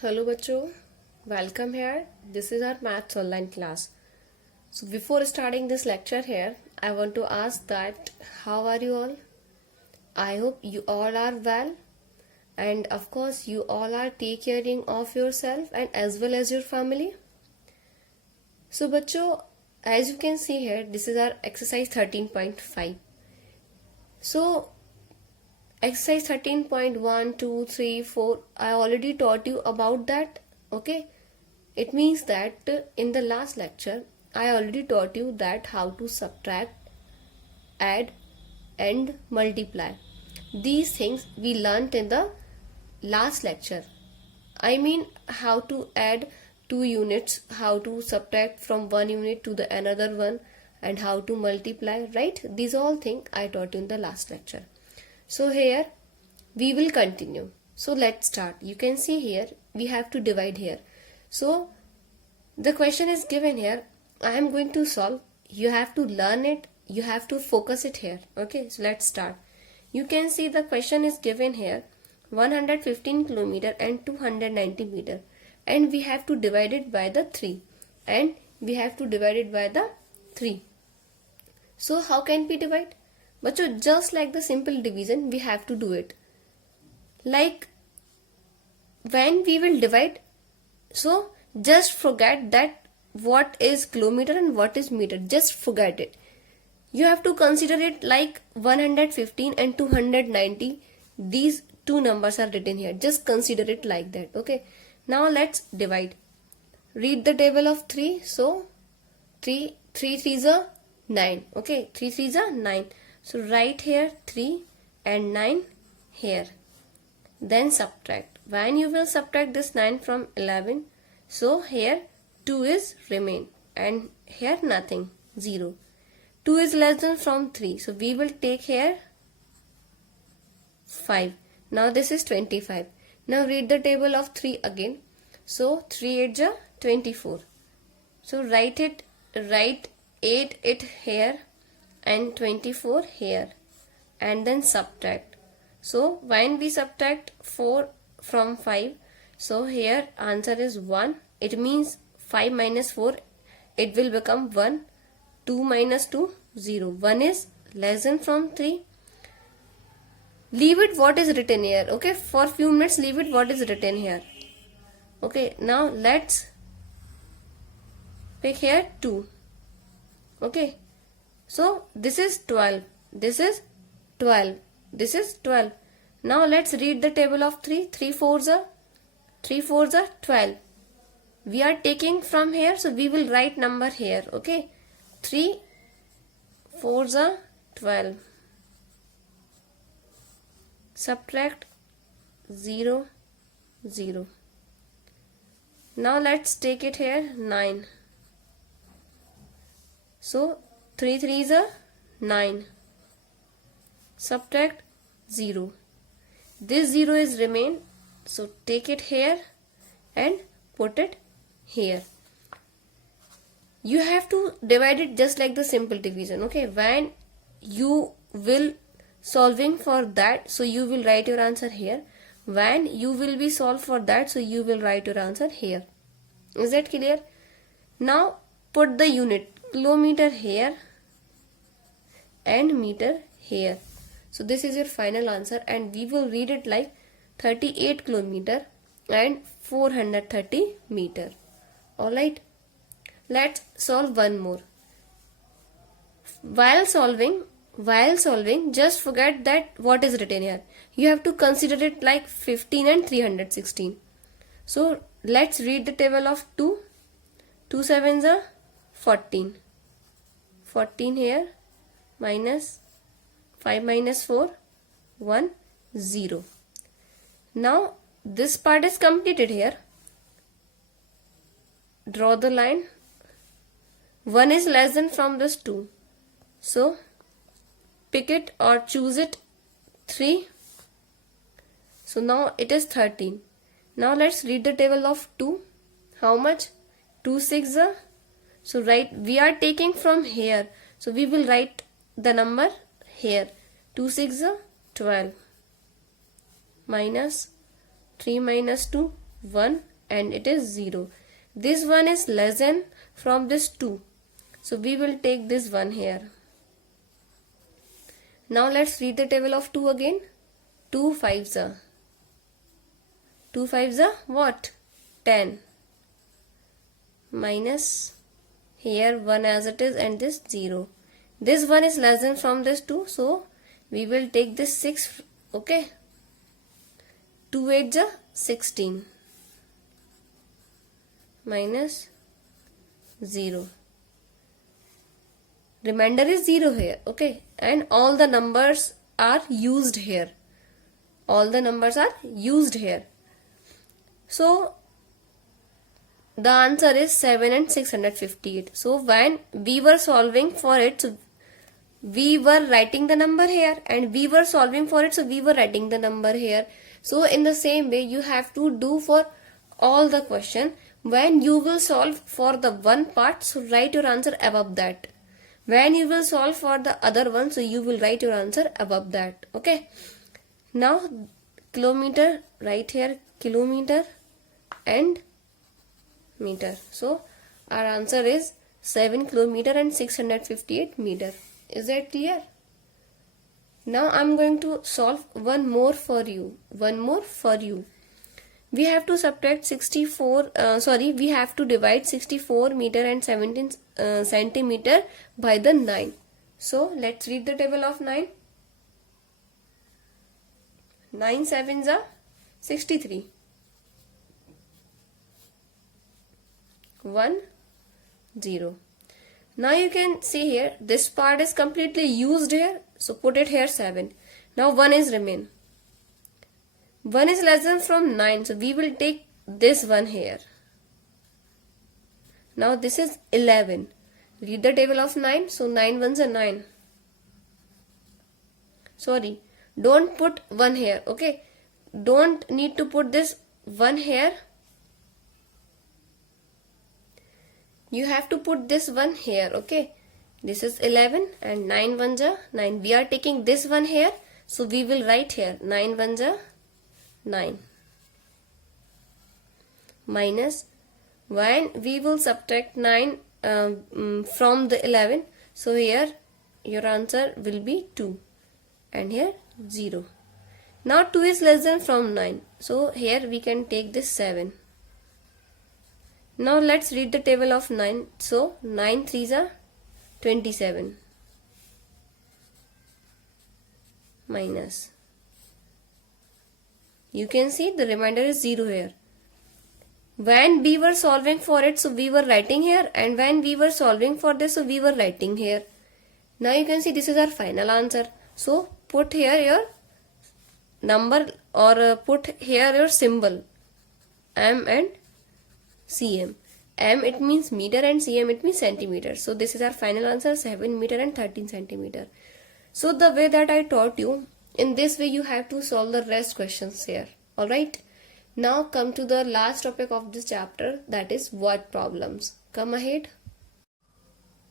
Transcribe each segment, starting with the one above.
Hello बच्चों, welcome here. This is our maths online class. So before starting this lecture here, I want to ask that how are you all? I hope you all are well, and of course you all are take caring of yourself and as well as your family. So बच्चों, as you can see here, this is our exercise 13.5. So exercise 13.1, 2, 3, 4, I already taught you about that. Okay, it means that in the last lecture I already taught you that how to subtract, add and multiply. These things we learnt in the last lecture. I mean how to add two units, how to subtract from one unit to the another one, and how to multiply, right? These all things I taught you in the last lecture. So here we will continue. So let's start. You can see here we have to divide here. So the question is given here. I am going to solve. You have to learn it. You have to focus it here. Okay, so let's start. You can see the question is given here 115 kilometer and 290 meter, and we have to divide it by the 3, and we have to divide it by the 3. So how can we divide? But just like the simple division, we have to do it. Like when we will divide, so just forget that what is kilometer and what is meter. Just forget it. You have to consider it like 115 and 290. These two numbers are written here. Just consider it like that. Okay. Now let's divide. Read the table of 3. So 3 3s are 9. Okay. 3 3s are 9. So write here 3 and 9 here. Then subtract. When you will subtract this 9 from 11, so here 2 is remain and here nothing, 0. 2 is less than from 3. So we will take here 5. Now this is 25. Now read the table of 3 again. So 3 8 is 24. So write 8 it here and 24 here, and then subtract. So when we subtract 4 from 5, so here answer is 1. It means 5 minus 4, it will become 1. 2 minus 2, 0. 1 is less than from 3. Leave it what is written here. Okay, for few minutes leave it what is written here. Okay, now let's pick here 2. Okay. So this is 12, this is 12, this is 12. Now let's read the table of 3. 3 4s are 12. We are taking from here, so we will write number here. Okay, 3 4s are 12. Subtract 0 0. Now let's take it here 9. So 3 3s are 9. Subtract 0. This 0 is remain. So take it here and put it here. You have to divide it just like the simple division. Okay, when you will solving for that, so you will write your answer here. When you will be solved for that, so you will write your answer here. Is that clear? Now put the unit kilometer here and meter here. So this is your final answer, and we will read it like 38 kilometer and 430 meter. Alright, let's solve one more. While solving, just forget that what is written here. You have to consider it like 15 and 316. So let's read the table of 2. 2 7s are 14. 14 here minus 5 minus 4, 1, 0. Now this part is completed here. Draw the line. 1 is less than from this 2. So pick it or choose it 3. So now it is 13. Now let's read the table of 2. How much? 2 6 are. So we are taking from here. So we will write the number here. 2 6 are 12 minus 3 minus 2, 1 and it is 0. This one is less than from this 2. So we will take this one here. Now let's read the table of 2 again. 2 5s are. 2 5s are what? 10. Minus here 1 as it is and this 0. This one is less than from this 2. So we will take this 6. Okay. 2 8s are 16. Minus 0. Remainder is 0 here. Okay. And all the numbers are used here. All the numbers are used here. So the answer is 7 and 658. So when we were solving for it, so we were writing the number here, and we were solving for it, so we were writing the number here. So in the same way you have to do for all the question. When you will solve for the one part, so write your answer above that. When you will solve for the other one, so you will write your answer above that. Okay. Now kilometer, right here kilometer and meter. So our answer is 7 kilometer and 658 meter. Is that clear? Now I am going to solve one more for you. We have to subtract 64, we have to divide 64 meter and 17 centimeter by the 9. So let's read the table of 9. 9 sevens are 63. 1 0. Now you can see here this part is completely used here, so put it here 7. Now 1 is remain. 1 is less than from 9, so we will take this one here. Now this is 11. Read the table of 9. So 9 ones are 9. Sorry, don't put 1 here. Okay, don't need to put this 1 here. You have to put this one here. Okay, this is 11 and 9 ones are 9. We are taking this one here, so we will write here 9 ones are 9 minus, when we will subtract 9 from the 11, so here your answer will be 2 and here 0. Now 2 is less than from 9, so here we can take this 7. Now let's read the table of 9. So 9 3s are 27 minus, you can see the remainder is 0 here. When we were solving for it, so we were writing here, and when we were solving for this, so we were writing here. Now you can see this is our final answer. So put here your number, or put here your symbol m and cm. M it means meter and cm it means centimeter. So this is our final answer, 7 meter and 13 centimeter. So the way that I taught you, in this way you have to solve the rest questions here. Alright. Now come to the last topic of this chapter, that is word problems. Come ahead.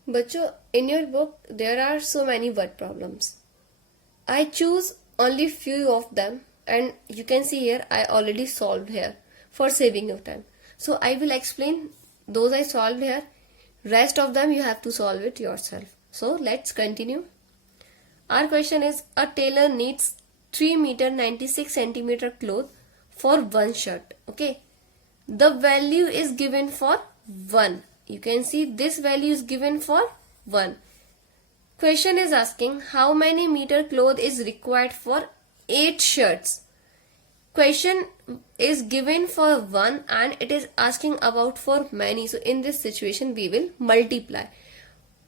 Bachcho, in your book there are so many word problems. I choose only few of them, and you can see here I already solved here for saving your time. So I will explain those I solved here. Rest of them you have to solve it yourself. So let's continue. Our question is, a tailor needs 3 meter 96 centimeter cloth for one shirt. Okay. The value is given for 1. You can see this value is given for 1. Question is asking how many meter cloth is required for 8 shirts. Question is given for 1 and it is asking about for many. So in this situation we will multiply.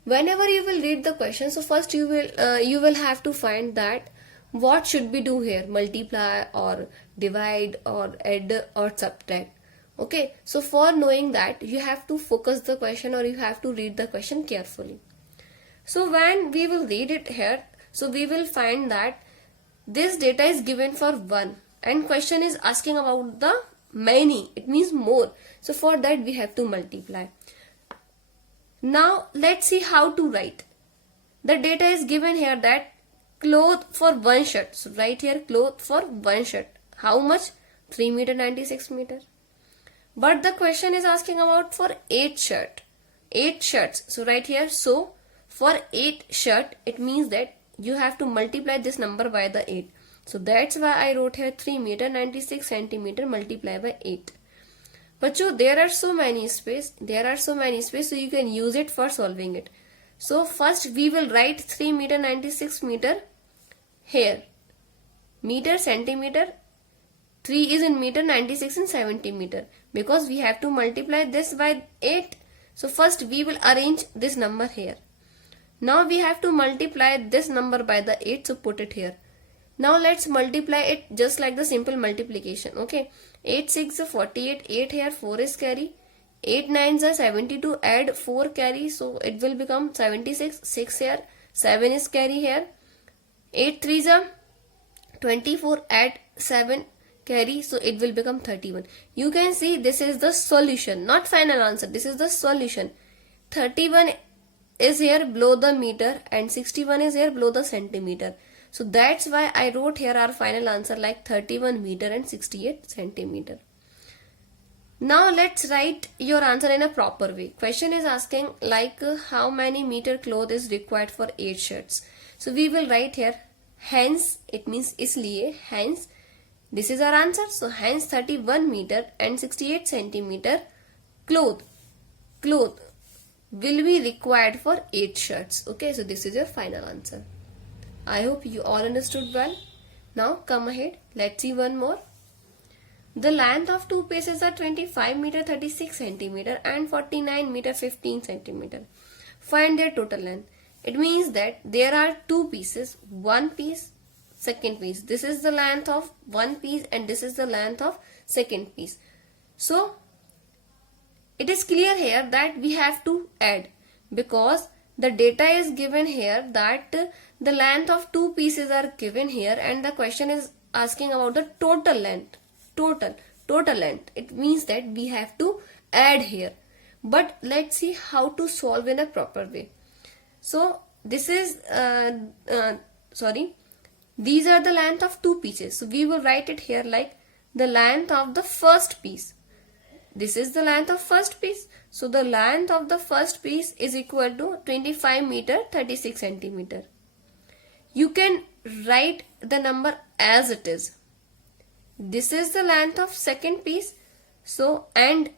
Whenever you will read the question, so first you will have to find that what should we do here, multiply or divide or add or subtract. Okay, so for knowing that you have to focus the question, or you have to read the question carefully. So when we will read it here, so we will find that this data is given for 1 and question is asking about the many, it means more. So for that we have to multiply. Now let's see how to write. The data is given here that cloth for one shirt. So right here cloth for one shirt. How much? 3 meter 96 meter. But the question is asking about for 8 shirts. So right here, so for 8 shirt, it means that you have to multiply this number by the 8. So that's why I wrote here 3 meter 96 centimeter multiply by 8. But there are so many space, so you can use it for solving it. So first we will write 3 meter 96 meter here. Meter, centimeter, 3 is in meter, 96 in centimeter, because we have to multiply this by 8. So first we will arrange this number here. Now we have to multiply this number by the 8, so put it here. Now let's multiply it just like the simple multiplication. Okay, 8 6 is 48, 8 here, 4 is carry, 8 9 is 72, add 4 carry, so it will become 76, 6 here, 7 is carry here, 8 3 is 24, add 7 carry, so it will become 31. You can see this is the solution, not final answer, this is the solution. 31 is here below the meter and 61 is here below the centimeter. So that's why I wrote here our final answer like 31 meter and 68 centimeter. Now let's write your answer in a proper way. Question is asking like how many meter cloth is required for 8 shirts. So we will write here hence, it means isliye, hence this is our answer. So hence 31 meter and 68 centimeter cloth will be required for 8 shirts. Okay, so this is your final answer. I hope you all understood well. Now come ahead, let's see one more. The length of two pieces are 25 meter 36 centimeter and 49 meter 15 centimeter. Find their total length. It means that there are two pieces, one piece, second piece. This is the length of one piece and this is the length of second piece. So it is clear here that we have to add, because the data is given here that the length of two pieces are given here and the question is asking about the total length. Total length. It means that we have to add here. But let's see how to solve in a proper way. So this is these are the length of two pieces. So we will write it here like the length of the first piece. This is the length of first piece. So the length of the first piece is equal to 25 meter 36 centimeter. You can write the number as it is. This is the length of second piece. So and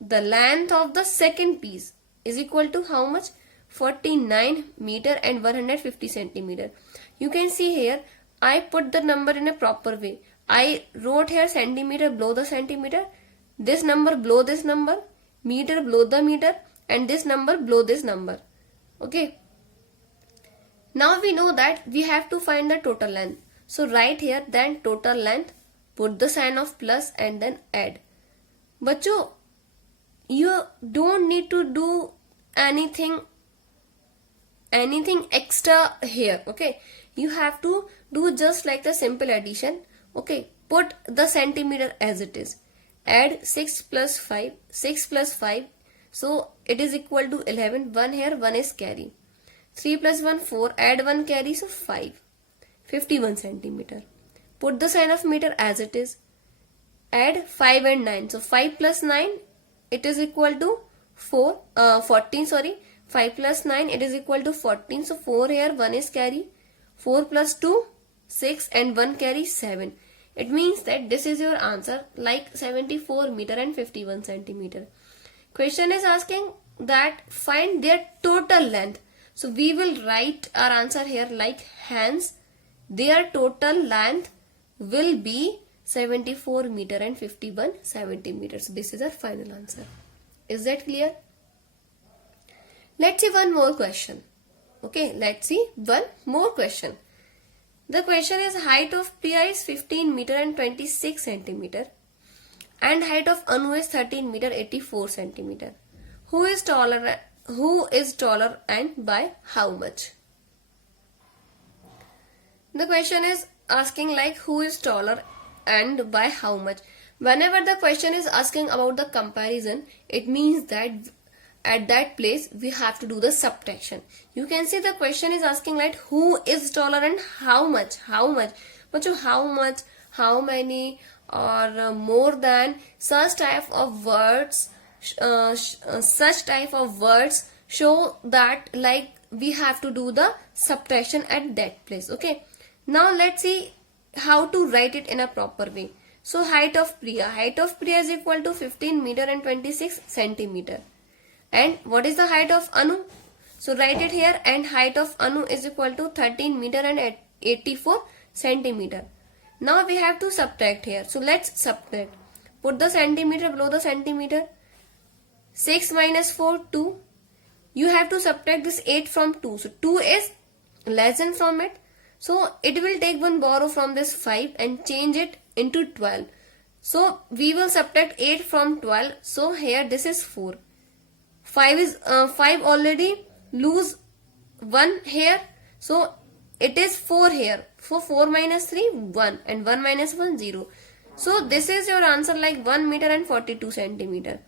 the length of the second piece is equal to how much? 49 meter and 150 centimeter. You can see here I put the number in a proper way. I wrote here centimeter below the centimeter, this number below this number, meter below the meter, and this number below this number. Okay. Now we know that we have to find the total length. So write here then total length, put the sign of plus and then add. Bacho, you don't need to do anything extra here. Okay. You have to do just like the simple addition. Okay. Put the centimeter as it is. Add 6 plus 5. So it is equal to 11. 1 here, 1 is carry. 3 plus 1, 4. Add 1 carry, so 5. 51 centimeter. Put the sign of meter as it is. Add 5 and 9. So 5 plus 9, it is equal to 14. 5 plus 9, it is equal to 14. So 4 here, 1 is carry. 4 plus 2, 6 and 1 carry, 7. It means that this is your answer like 74 meter and 51 centimeter. Question is asking that find their total length. So we will write our answer here like hence their total length will be 74 meter and 51 centimeters. This is our final answer. Is that clear? Let's see one more question. Okay, let's see one more question. The question is height of Priya is 15 meter and 26 centimeter and height of Anu is 13 meter 84 centimeter. Who is taller and by how much? The question is asking like who is taller and by how much. Whenever the question is asking about the comparison, it means that at that place we have to do the subtraction. You can see the question is asking like who is taller and how much. But how much, how many, or more than such type of words. Such type of words show that like we have to do the subtraction at that place. Okay, now let's see how to write it in a proper way. So height of Priya is equal to 15 meter and 26 centimeter. And what is the height of Anu? So write it here, and height of Anu is equal to 13 meter and 84 centimeter. Now we have to subtract here. So let's subtract. Put the centimeter below the centimeter. 6 minus 4, 2. You have to subtract this 8 from 2. So 2 is less than from it. So it will take one borrow from this 5 and change it into 12. So we will subtract 8 from 12. So here this is 4. 5 already lose 1 here. So it is 4 here. So 4 minus 3, 1. And 1 minus 1, 0. So this is your answer, like 1 meter and 42 centimeter.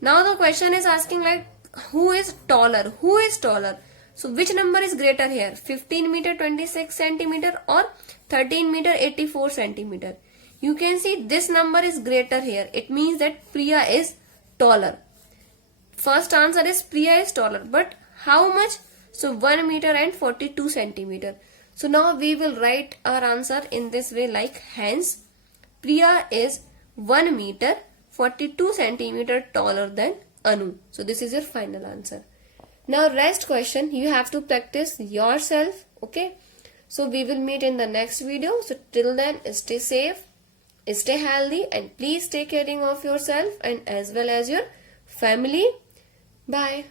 Now the question is asking like who is taller? Who is taller? So which number is greater here? 15 meter 26 centimeter or 13 meter 84 centimeter? You can see this number is greater here. It means that Priya is taller. First answer is Priya is taller. But how much? So 1 meter and 42 centimeter. So now we will write our answer in this way, like hence Priya is 1 meter 42 centimeter taller than Anu. So this is your final answer. Now rest question you have to practice yourself. Okay. So we will meet in the next video. So till then, stay safe, stay healthy, and please take caring of yourself and as well as your family. Bye.